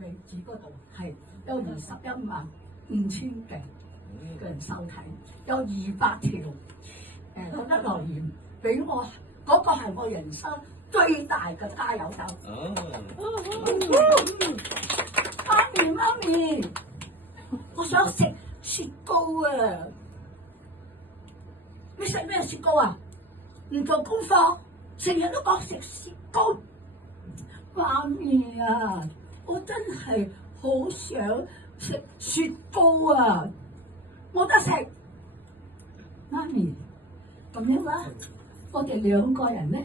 位置嗰度係有215000嘅人收睇，有200條覺得留言俾我，嗰個係我人生最大嘅加油手。媽咪，我想食雪糕啊！你食咩雪糕啊？唔做功課，成日都講食雪糕。媽咪啊，我真係好想食雪糕啊！冇得食。媽咪，咁樣啦，我哋2個人咧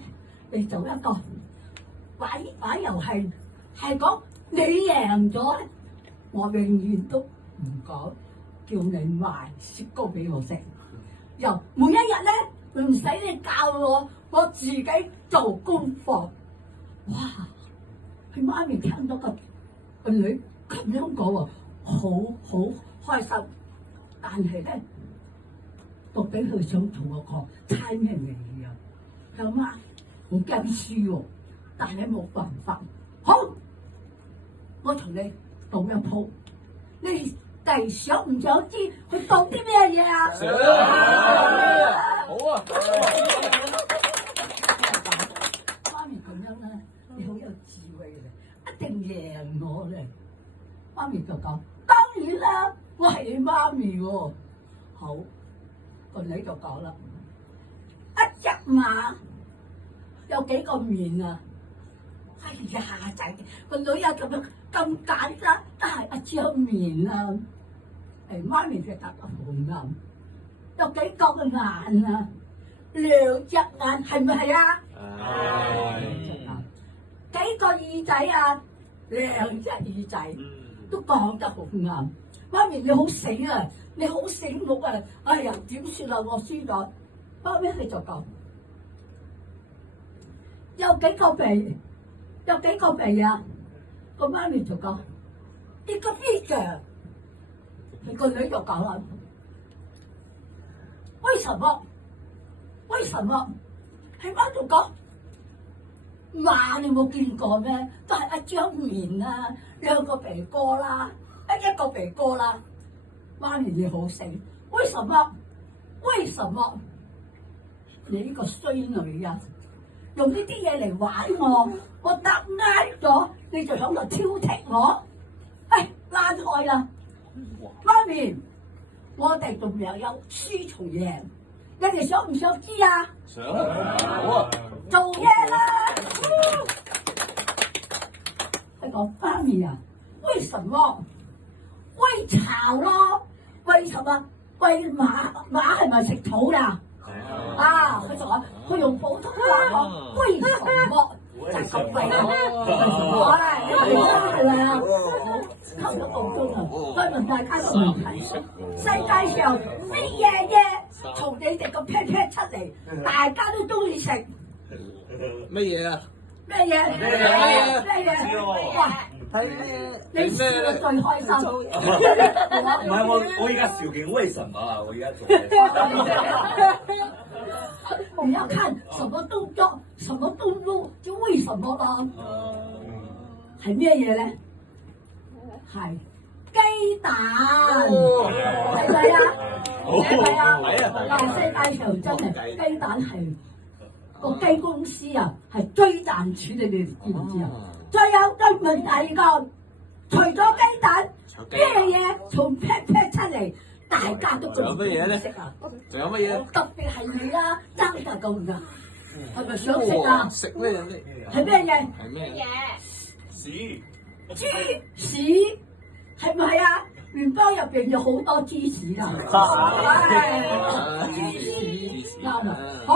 嚟做一個玩遊戲，係講你贏咗咧，我永遠都唔講叫你買雪糕俾我食。又每一日咧唔使你教我自己做功課。哇！佢媽咪聽到個女咁樣講喎，好開心。但係咧，到底佢想同我講猜咩味啊？佢媽好驚輸喎，但係冇辦法。好，我同你賭一鋪，你哋想唔想知佢講啲咩嘢啊？想好啊！媽咪咁樣咧，你好有智慧嘅，一定贏我咧。媽咪就講：當然啦，我係你媽咪喎。好，個女就講啦：一隻馬有幾個面啊？哎呀仔，個女啊咁簡單，但係一張面啊！媽咪就答得好啱。有幾個嘅眼啊？2隻眼係咪係啊？幾個耳仔啊？2隻耳仔都講得好啱。媽咪你好醒啊！你好醒目啊！哎呀點算啊？我輸咗。媽咪佢就講有幾個鼻？有幾個鼻啊？個媽咪就講一個鼻嘅。個女就講啦：為什麼？為什麼？喺媽度講馬你冇見過咩？都係一張面啊，2個鼻哥啦，一個鼻哥啦。媽咪你好醒，為什麼？為什麼？你呢個衰女啊，用呢啲嘢嚟玩我答啱咗，你就喺度挑剔我，爛開啦！媽咪，我哋仲有輸同贏，你哋想唔想知啊？想，好啊！做嘢啦！佢講媽咪啊，為什麼？喂巢咯？為什麼？喂馬係咪食草㗎？佢就話佢用普通話講為什麼？就係咁為咯。係咪啊？好，溝咗澳洲啊！再問大家個問題：世界上乜嘢從你哋個 pat pat 出嚟，大家都中意食乜嘢啊？咩嘢？咩嘢？哇！你笑得最開心。唔係我而家笑緊為什麼啊？我而家做嘢。你要看什麼動作，什麼動作就為什麼咯。係咩嘢咧？係雞蛋，係咪啊？係啊！但係世界上真係雞蛋係個雞公司啊，係最賺錢，你哋知唔知啊？再有再問第二個，除咗雞蛋，咩嘢從 pat pat 出嚟，大家都仲想食啊？仲有乜嘢？特別係你啦，爭就咁㗎，係咪想食啊？食咩嘢？係咩嘢？係咩嘢？屎！豬屎係咪啊？麵包入邊有好多芝士啊！豬屎啱啊！好。